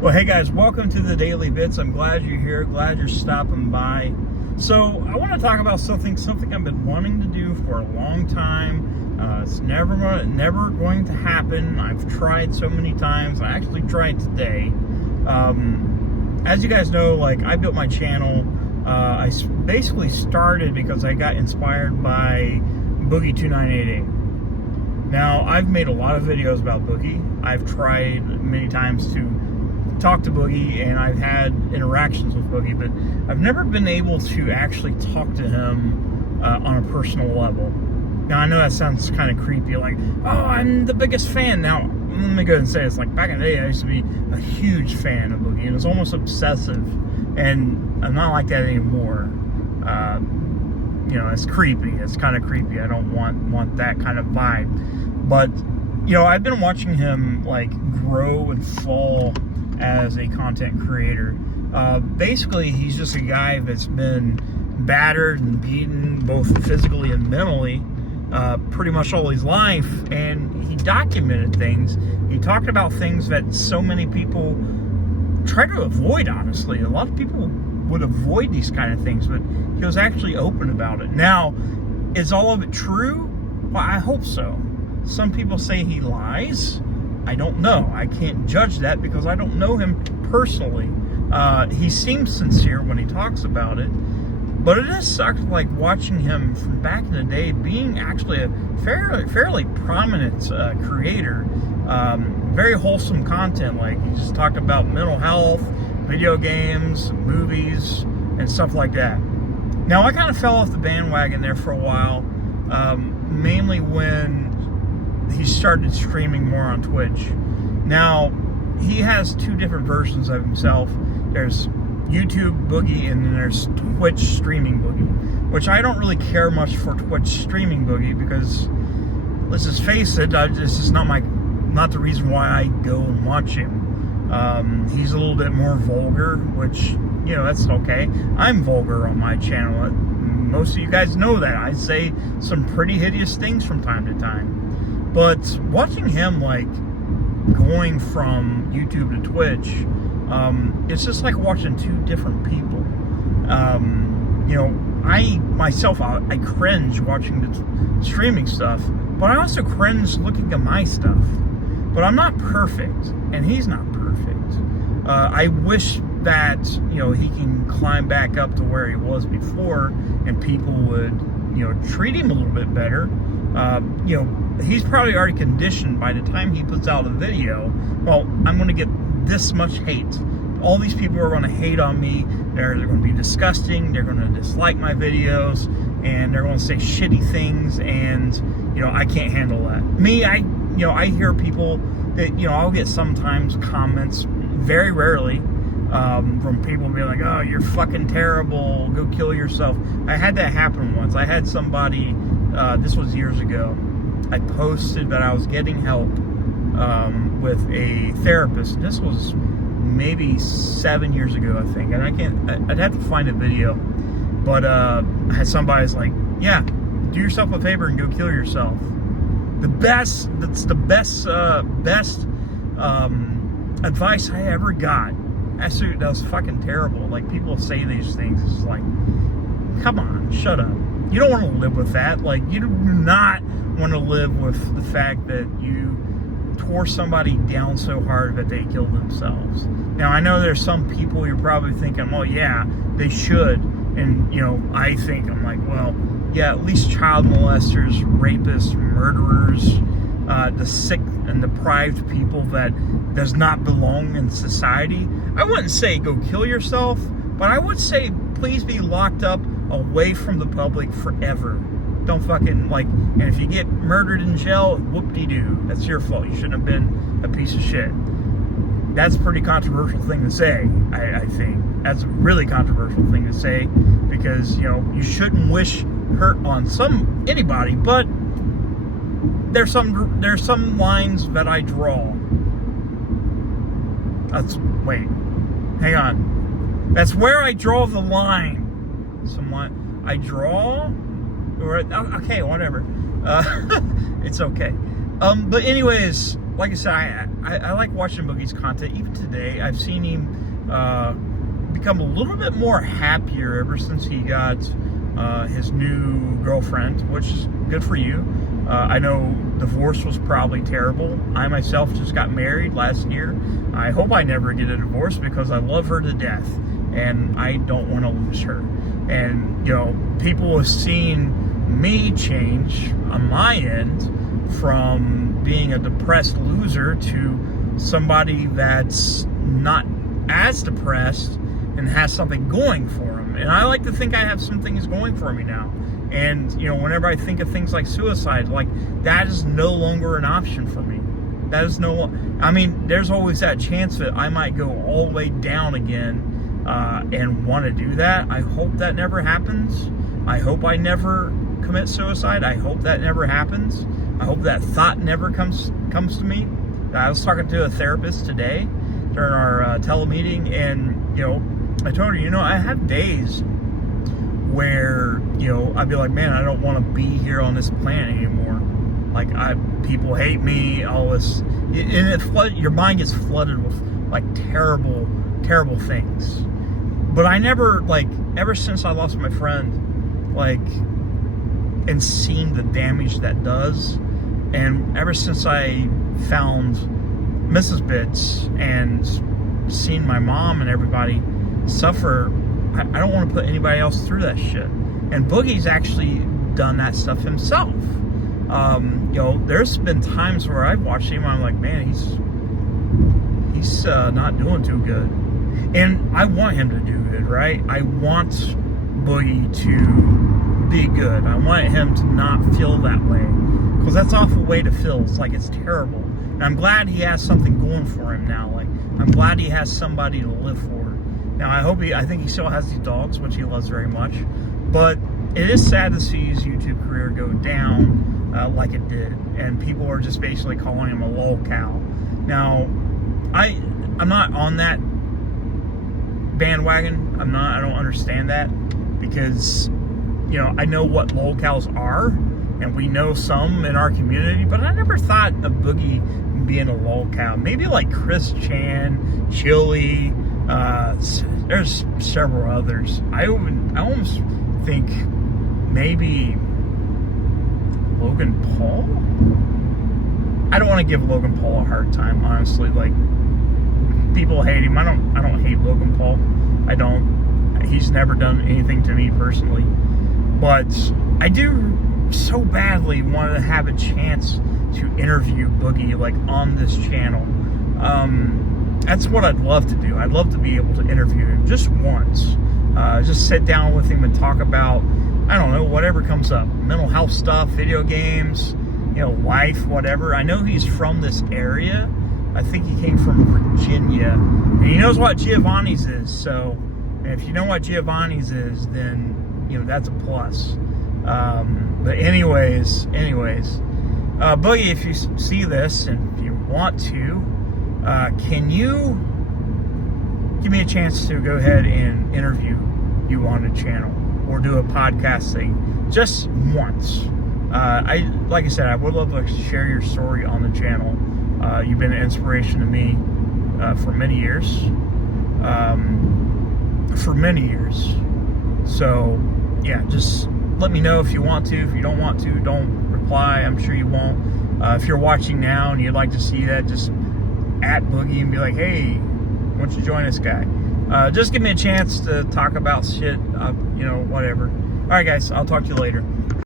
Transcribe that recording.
Well, hey guys, welcome to the Daily Bits. I'm glad you're here, glad you're stopping by. So I want to talk about something I've been wanting to do for a long time. It's never going to happen. I've tried so many times. I actually tried today. As you guys know, like, I built my channel. I basically started because I got inspired by Boogie 2988. Now, I've made a lot of videos about Boogie. I've tried many times to talk to Boogie, and I've had interactions with Boogie, but I've never been able to actually talk to him on a personal level. Now, I know that sounds kind of creepy, like, oh, I'm the biggest fan. Now, let me go ahead and say, it's like, back in the day, I used to be a huge fan of Boogie, and it was almost obsessive, and I'm not like that anymore. It's creepy. It's kind of creepy. I don't want that kind of vibe. But, I've been watching him, like, grow and fall as a content creator. Basically, he's just a guy that's been battered and beaten both physically and mentally pretty much all his life, and he documented things. He talked about things that so many people try to avoid, honestly. A lot of people would avoid these kind of things, but he was actually open about it. Now, is all of it true? Well, I hope so. Some people say he lies. I don't know. I can't judge that because I don't know him personally. He seems sincere when he talks about it, but it does suck, like, watching him from back in the day being actually a fairly prominent creator. Very wholesome content. Like, he just talked about mental health, video games, movies, and stuff like that. Now, I kind of fell off the bandwagon there for a while, mainly when he started streaming more on Twitch. Now, he has two different versions of himself. There's YouTube Boogie, and then there's Twitch streaming Boogie, which I don't really care much for Twitch streaming Boogie because, let's just face it, this is not the reason why I go and watch him. He's a little bit more vulgar, which, that's okay. I'm vulgar on my channel. Most of you guys know that. I say some pretty hideous things from time to time. But watching him, like, going from YouTube to Twitch, it's just like watching two different people. I myself, I cringe watching the streaming stuff, but I also cringe looking at my stuff. But I'm not perfect, and he's not perfect. I wish that, he can climb back up to where he was before, and people would, treat him a little bit better. He's probably already conditioned by the time he puts out a video, well, I'm going to get this much hate. All these people are going to hate on me. They're going to be disgusting. They're going to dislike my videos, and they're going to say shitty things, and, I can't handle that. Me, I hear people that, I'll get sometimes comments, very rarely, from people being like, oh, you're fucking terrible, go kill yourself. I had that happen once. I had somebody, this was years ago, I posted that I was getting help with a therapist. This was maybe 7 years ago, I think, and I'd have to find a video, but I had somebody's like, yeah, do yourself a favor and go kill yourself. That's the best advice I ever got. Actually, that was fucking terrible. Like, people say these things, it's like, come on, shut up. You don't want to live with that. Like, you do not want to live with the fact that you tore somebody down so hard that they killed themselves. Now, I know there's some people you're probably thinking, well, yeah, they should. And, I think, I'm like, well, yeah, at least child molesters, rapists, murderers, the sick and deprived people that does not belong in society. I wouldn't say go kill yourself, but I would say please be locked up away from the public forever. Don't fucking, like, and if you get murdered in jail, whoop-de-doo. That's your fault. You shouldn't have been a piece of shit. That's a pretty controversial thing to say, I think. That's a really controversial thing to say because, you shouldn't wish hurt on anybody, but there's some lines that I draw. Hang on. That's where I draw the line. I draw, or okay, whatever. It's okay. But anyways, like I said, I like watching Boogie's content. Even today, I've seen him become a little bit more happier ever since he got his new girlfriend, which is good for you. I know divorce was probably terrible. I myself just got married last year. I hope I never get a divorce because I love her to death and I don't want to lose her. And, you know, people have seen me change on my end from being a depressed loser to somebody that's not as depressed and has something going for him. And I like to think I have some things going for me now. And, you know, whenever I think of things like suicide, like, that is no longer an option for me. That is I mean, there's always that chance that I might go all the way down again and want to do that. I hope that never happens. I hope I never commit suicide. I hope that never happens. I hope that thought never comes to me. I was talking to a therapist today during our telemeeting, and, you know, I told her, you know, I have days where, you know, I'd be like, man, I don't want to be here on this planet anymore. Like, people hate me, all this, and your mind gets flooded with, like, terrible things. But I never, like, ever since I lost my friend, like, and seen the damage that does, and ever since I found Mrs. Bits and seen my mom and everybody suffer, I don't want to put anybody else through that shit. And Boogie's actually done that stuff himself. You know, there's been times where I've watched him and I'm like, man, he's not doing too good. And I want him to do good, right? I want Boogie to be good. I want him to not feel that way, because that's an awful way to feel. It's like, it's terrible. And I'm glad he has something going for him now. Like, I'm glad he has somebody to live for. Now, I think he still has these dogs, which he loves very much. But it is sad to see his YouTube career go down like it did. And people are just basically calling him a lolcow. Now, I'm not on that bandwagon. I don't understand that, because, you know, I know what lolcows are, and we know some in our community, but I never thought of Boogie being a lolcow. Maybe like Chris Chan, Chili, there's several others. I almost think maybe Logan Paul. I don't want to give Logan Paul a hard time, honestly. Like, people hate him. I don't hate Logan Paul. I don't. He's never done anything to me personally. But I do so badly want to have a chance to interview Boogie, like, on this channel. That's what I'd love to do. I'd love to be able to interview him just once. Just sit down with him and talk about, I don't know, whatever comes up. Mental health stuff, video games, you know, life, whatever. I know he's from this area. I think he came from Virginia. And he knows what Giovanni's is. So if you know what Giovanni's is, then, you know, that's a plus. But anyways, Boogie, if you see this and if you want to, can you give me a chance to go ahead and interview you on the channel, or do a podcast thing just once? Like I said, I would love to share your story on the channel. You've been an inspiration to me for many years. So yeah, just let me know if you want to. If you don't want to, don't reply. I'm sure you won't. If you're watching now and you'd like to see that, just at Boogie and be like, hey, why don't you join this guy? Just give me a chance to talk about shit, you know, whatever. All right, guys, I'll talk to you later.